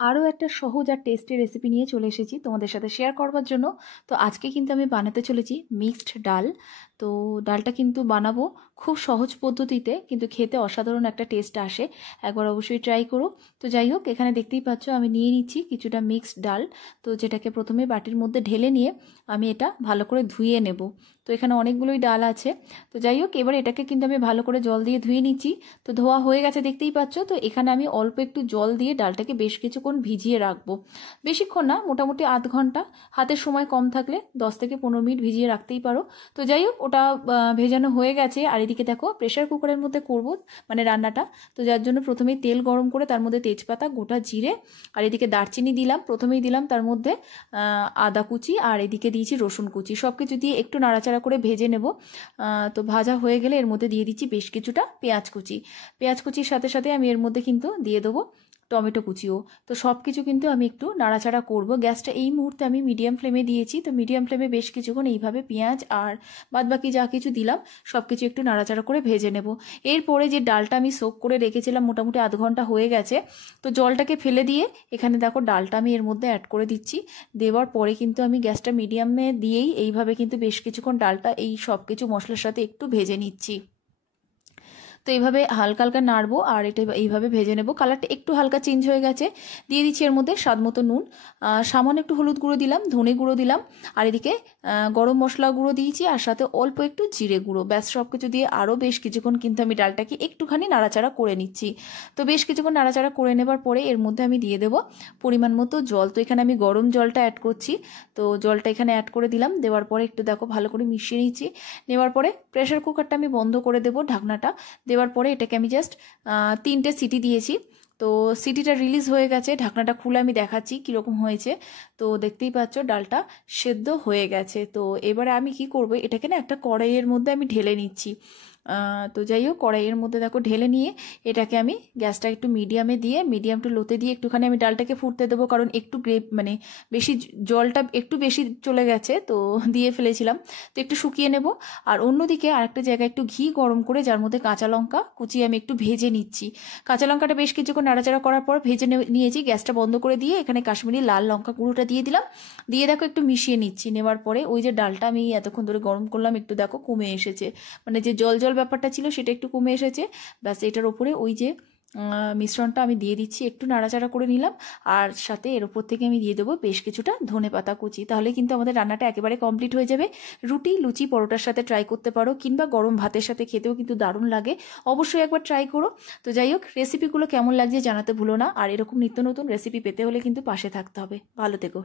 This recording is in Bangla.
আরও একটা সহজ আর টেস্টি রেসিপি নিয়ে চলে এসেছি তোমাদের সাথে শেয়ার করবার জন্য। তো আজকে কিন্তু আমি বানাতে চলেছি মিক্সড ডাল। তো ডালটা কিন্তু বানাবো খুব সহজ পদ্ধতিতে, কিন্তু খেতে অসাধারণ একটা টেস্ট আসে। একবার অবশ্যই ট্রাই করো। তো যাই হোক, এখানে দেখতেই পাচ্ছ আমি নিয়ে নিচ্ছি কিছুটা মিক্সড ডাল। তো যেটাকে প্রথমে বাটির মধ্যে ঢেলে নিয়ে আমি এটা ভালো করে ধুয়ে নেব। তো এখানে অনেকগুলোই ডাল আছে। তো যাই হোক, এবার এটাকে কিন্তু আমি ভালো করে জল দিয়ে ধুয়ে নিচ্ছি। তো ধোয়া হয়ে গেছে দেখতেই পাচ্ছ। তো এখানে আমি অল্প একটু জল দিয়ে ডালটাকে বেশ কিছুক্ষণ ভিজিয়ে রাখবো। বেশিক্ষণ না, মোটামুটি আধ ঘন্টা। হাতের সময় কম থাকলে 10 থেকে 15 মিনিট ভিজিয়ে রাখতেই পারো। তো যাই হোক, ওটা ভেজানো হয়ে গেছে। আর এদিকে দেখো, প্রেশার কুকারের মধ্যে করব মানে রান্নাটা। তো যার জন্য প্রথমেই তেল গরম করে তার মধ্যে তেজপাতা, গোটা জিরে আর এদিকে দারচিনি দিলাম। প্রথমেই দিলাম তার মধ্যে আদা কুচি, আর এদিকে দিয়েছি রসুন কুচি। সব কিছু দিয়ে একটু নাড়াচাড়া করে ভেজে নেব। তো ভাজা হয়ে গেলে এর মধ্যে দিয়ে দিচ্ছি বেশ কিছুটা পেঁয়াজ কুচি। পেঁয়াজ কুচির সাথে সাথে আমি এর মধ্যে কিন্তু দিয়ে দেবো টমেটো কুচিও। তো সব কিছু কিন্তু আমি একটু নাড়াচাড়া করব। গ্যাসটা এই মুহূর্তে আমি মিডিয়াম ফ্লেমে দিয়েছি। তো মিডিয়াম ফ্লেমে বেশ কিছুক্ষণ এইভাবে পেঁয়াজ আর বাদবাকি যা কিছু দিলাম সব কিছু একটু নাড়াচাড়া করে ভেজে নেব। এরপরে যে ডালটা আমি সোক করে রেখেছিলাম, মোটামুটি আধ ঘন্টা হয়ে গেছে। তো জলটাকে ফেলে দিয়ে এখানে দেখো ডালটা আমি এর মধ্যে অ্যাড করে দিচ্ছি। দেওয়ার পরে কিন্তু আমি গ্যাসটা মিডিয়ামে দিয়েই এইভাবে কিন্তু বেশ কিছুক্ষণ ডালটা এই সব কিছু মশলার সাথে একটু ভেজে নিচ্ছি। তো এইভাবে হালকা হালকা নাড়বো আর এটা এইভাবে ভেজে নেব। কালারটা একটু হালকা চেঞ্জ হয়ে গেছে। দিয়ে দিচ্ছি এর মধ্যে স্বাদ মতো নুন, সামান্য একটু হলুদ গুঁড়ো দিলাম, ধনে গুঁড়ো দিলাম, আর এদিকে গরম মশলা গুঁড়ো দিয়েছি, আর সাথে অল্প একটু জিরে গুঁড়ো। ব্যাস সব কিছু দিয়ে আরও বেশ কিছুক্ষণ কিন্তু আমি ডালটাকে একটুখানি নাড়াচাড়া করে নিচ্ছি। তো বেশ কিছুক্ষণ নাড়াচাড়া করে নেবার পরে এর মধ্যে আমি দিয়ে দেবো পরিমাণ মতো জল। তো এখানে আমি গরম জলটা অ্যাড করছি। তো জলটা এখানে অ্যাড করে দিলাম। দেওয়ার পরে একটু দেখো ভালো করে মিশিয়ে নিচ্ছি। নেওয়ার পরে প্রেশার কুকারটা আমি বন্ধ করে দেবো, ঢাকনাটা দেওয়ার পরে এটাকে আমি জাস্ট 3টে সিটি দিয়েছি। তো সিটিটা রিলিজ হয়ে গেছে। ঢাকনাটা খুলে আমি দেখাচ্ছি কীরকম হয়েছে। তো দেখতেই পাচ্ছ ডালটা সেদ্ধ হয়ে গেছে। তো এবারে আমি কি করব, এটাকে না একটা কড়াইয়ের মধ্যে আমি ঢেলে নিচ্ছি। তো যাই হোক, কড়াইয়ের মধ্যে দেখো ঢেলে নিয়ে এটাকে আমি গ্যাসটা একটু মিডিয়ামে দিয়ে, মিডিয়াম টু লোতে দিয়ে একটুখানি আমি ডালটাকে ফুটতে দেবো। কারণ একটু মানে বেশি জলটা একটু বেশি চলে গেছে, তো দিয়ে ফেলেছিলাম। তো একটু শুকিয়ে নেব। আর অন্যদিকে আরেকটা জায়গায় একটু ঘি গরম করে যার মধ্যে কাঁচা লঙ্কা কুচিয়ে আমি একটু ভেজে নিচ্ছি। কাঁচা লঙ্কাটা বেশ কিছুক্ষণ নাড়াচাড়া করার পর ভেজে নিয়েছি। গ্যাসটা বন্ধ করে দিয়ে এখানে কাশ্মীরি লাল লঙ্কা গুঁড়োটা দিয়ে দিলাম। দিয়ে দেখো একটু মিশিয়ে নিচ্ছি। নেওয়ার পরে ওই যে ডালটা আমি এতক্ষণ ধরে গরম করলাম, একটু দেখো কমে এসেছে। মানে যে জল জল ব্যাপারটা ছিল সেটা একটু কমে এসেছে। ব্যাস এটার ওপরে ওই যে মিশ্রণটা আমি দিয়ে দিচ্ছি, একটু নাড়াচাড়া করে নিলাম। আর সাথে এর ওপর থেকে আমি দিয়ে দেবো বেশ কিছুটা ধনেপাতা কুচি। তাহলে কিন্তু আমাদের রান্নাটা একেবারে কমপ্লিট হয়ে যাবে। রুটি, লুচি, পরোটার সাথে ট্রাই করতে পারো, কিংবা গরম ভাতের সাথে খেতেও কিন্তু দারুণ লাগে। অবশ্যই একবার ট্রাই করো। তো যাই হোক, রেসিপিগুলো কেমন লাগছে জানাতে ভুলো না। আর এরকম নিত্য নতুন রেসিপি পেতে হলে কিন্তু পাশে থাকতে হবে। ভালো থেকো।